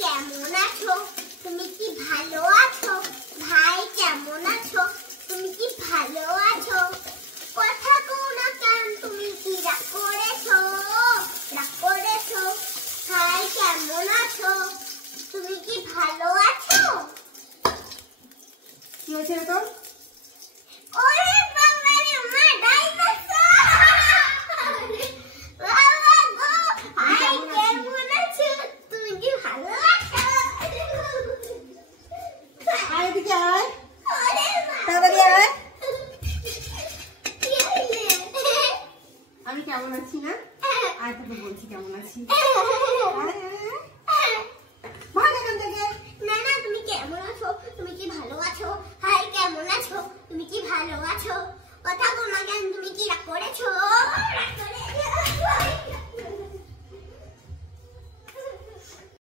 কেমন আছো? তুমি কি ভালো আছো? ভাই কেমন আছো? তুমি কি ভালো আছো? কথা কও না কেন? তুমি কি রাগ করেছো? রাগ করেছো? ভাই কেমন আছো? তুমি কি ভালো আছো? কি হয়েছে রে তোর? ওরে বাবা রে মা ডাইনোসর! বাবা গো, ভাই কেমন আছো? তুমি কি ভালো আছো? আয় এদিকে আয়, ওরে মা! তাড়াতাড়ি আয়। কি হইছে? আমি কেমন আছি না? আয় তোকে বলছি কেমন আছি। আয়, আয়, আয়। ভাগ এখান থেকে। না না, তুমি কেমন আছো? তুমি কি ভালো আছো? হাই কেমন আছো? তুমি কি ভালো আছো? কথা বলো না কেন? তুমি কি রাগ করেছো? রাগ করেছো?